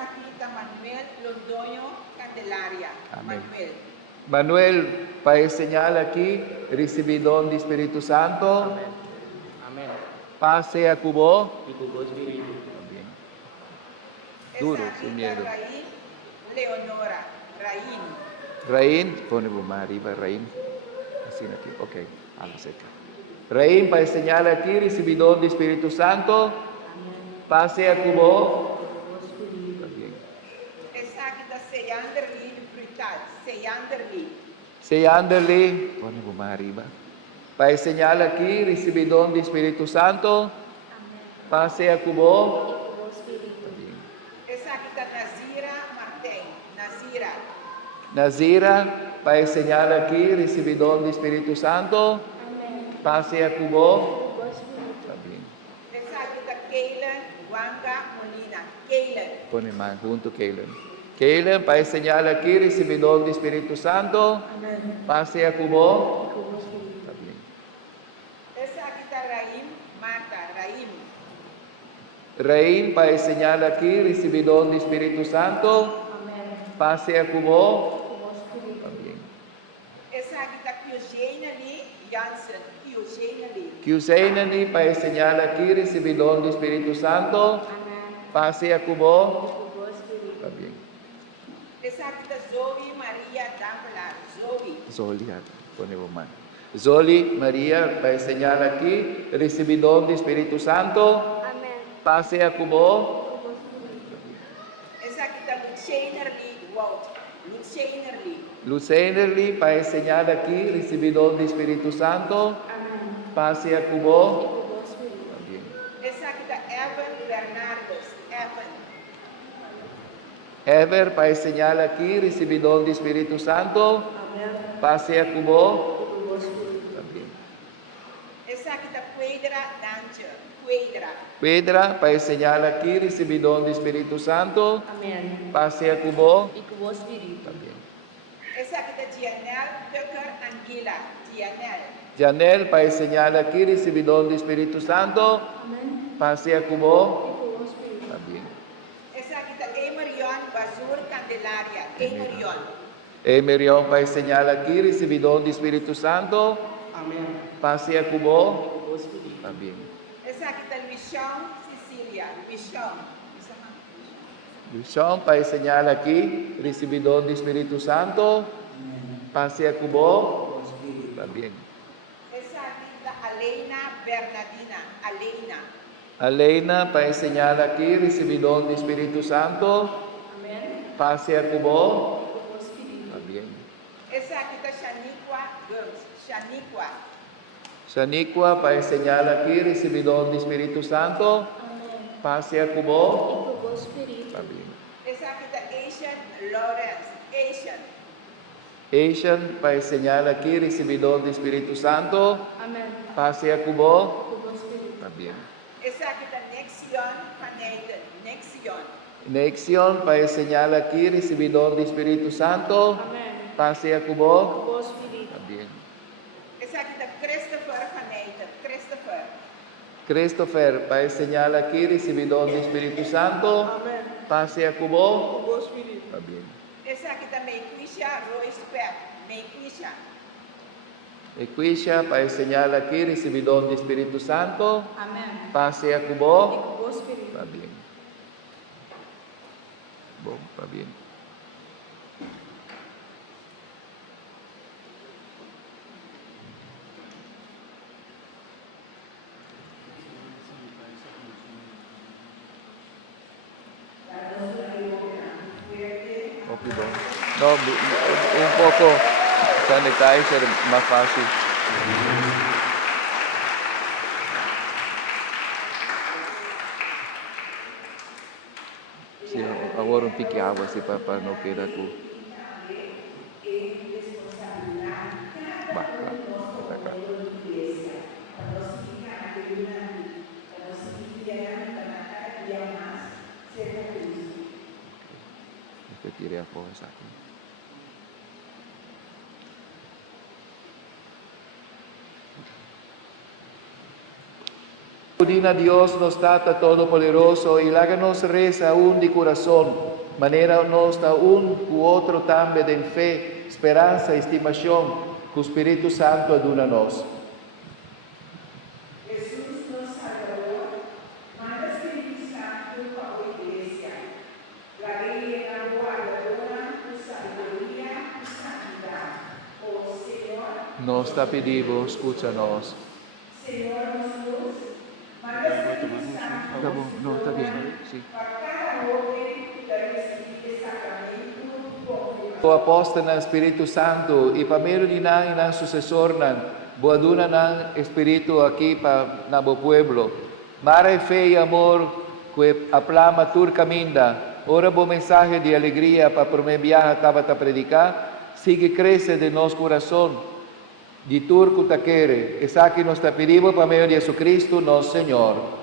Esakita Manuel Londoño Candelaria. Amén. Manuel. Manuel, para señal aquí, recibidor del Espíritu Santo. Amén. Amén. Pase a Cubo. Y Cubo Espíritu. Bien. Duro, sin Esakita miedo. Raín Leonora. Raín. Raín, pone más arriba, Raín. Así aquí, ok, a la seca. Raín, para señal aquí, recibidor del Espíritu Santo. Pase a Cubo. Bien. Esakita Seyanderli Brutal. Seyanderli. Seyanderli, pone más arriba. Para señal aquí, recibidor del Espíritu Santo. Pase a Cubo. Bien. Esakita Nazira Martín. Nazira. Nazira, para señal aquí, recibidor del Espíritu Santo. Pase a Cubo. Bien. Esakita Keilan Wanga Molina. Keilan. Pone más junto, Keilan. Keilan, para señal aquí, recibidor del Espíritu Santo. Pase a Cubo. Bien. Esakita Raim Marta. Raim. Raín, para señal aquí, recibidor del Espíritu Santo. Pase a Cubo. Bien. Esakita Eugenia Lee Jansen. Eugenia Lee. Kyusainani, para señal aquí, recibidor del Espíritu Santo. Pase a Cubo. Bien. Esakita Zoe Maria Damplar. Zoe. Zoli, ponemos más. Zoli, María, para señal aquí, recibidor del Espíritu Santo. Pase a Cubo. Esakita Luciana Lee Walt. Luciana Lee. Lucénerli, para señal aquí, recibidor del Espíritu Santo. Pase a Cubo. Bien. Esakita Evan Bernardes. Evan. Ever, para señal aquí, recibidor del Espíritu Santo. Pase a Cubo. Bien. Esakita Cuedra Dancher. Cuedra. Pedra, para señal aquí, recibidor del Espíritu Santo. Pase a Cubo. Y Cubo Espíritu. Bien. Esakita Gianel Tucker Anguila. Gianel. Janel, para señal aquí, recibidor del Espíritu Santo. Pase a Cubo. Bien. Esakita Emerion Basur Candelaria. Emerion. Emerión, para señal aquí, recibidor del Espíritu Santo. Amén. Pase a Cubo. Cubo Espíritu. Bien. Esakita Michon Cecilia. Michon. Luchón, para señal aquí, recibidor del Espíritu Santo. Pase a Cubo. Bien. Esakita Alena Bernardina. Alena. Aleina, para señal aquí, recibidor del Espíritu Santo. Pase a Cubo. Bien. Esakita Shaniqua Girls. Shaniqua. Shaniqua, para señal aquí, recibidor del Espíritu Santo. Pase a Cubo. Cubo Espíritu. Bien. Esakita Asian Lawrence. Asian. Asian, para señal aquí, recibidor del Espíritu Santo. Pase a Cubo. Cubo Espíritu. Bien. Esakita Nexion Canadian. Nexion. Nexión, para señal aquí, recibidor del Espíritu Santo. Pase a Cubo. Cubo Espíritu. Bien. Esakita Christopher Canadian. Christopher. Christopher, para señal aquí, recibidor del Espíritu Santo. Pase a Cubo. Cubo Espíritu. Bien. Esakita Mequisha Royce Pep. Mequisha. Equisha, para señal aquí, recibidor del Espíritu Santo. Pase a Cubo. Cubo Espíritu. Va bien. Bom, va bien. Ok, bom. No, un poco sanitizer, más fácil. Sí, ahora un pique agua así para no quedar con... Va, hasta acá. Este tiré a fuerza aquí. ordina Dios nos Tata Todopoderoso, y háganos res aún de corazón, manera nos da un u otro también en fe, esperanza y estimación, que Espíritu Santo adúnanos. Jesús nos Salvador, manda Espíritu Santo para la Iglesia. La ley en la guardadora, tu sabiduría, tu santidad. Oh Señor, Nos te pedimos, escúchanos. Señor Jesús, manda Espíritu Santo. No, está bien, sí. Para cada orden de recibir el sacramento y confirmación. O aposta ng Espiritu Santo, ipamero din ang inang sucesor ng buaduna ng Espiritu aquí pa na bo pueblo. Mare fe y amor que aplama tur caminda, ora bo mensaje de alegría pa promebiaja tabata predicar, sigue crece de nos corazón, di tur kutaquere, es aquí nos te pedimos pa medio de Jesucristo, nos Señor.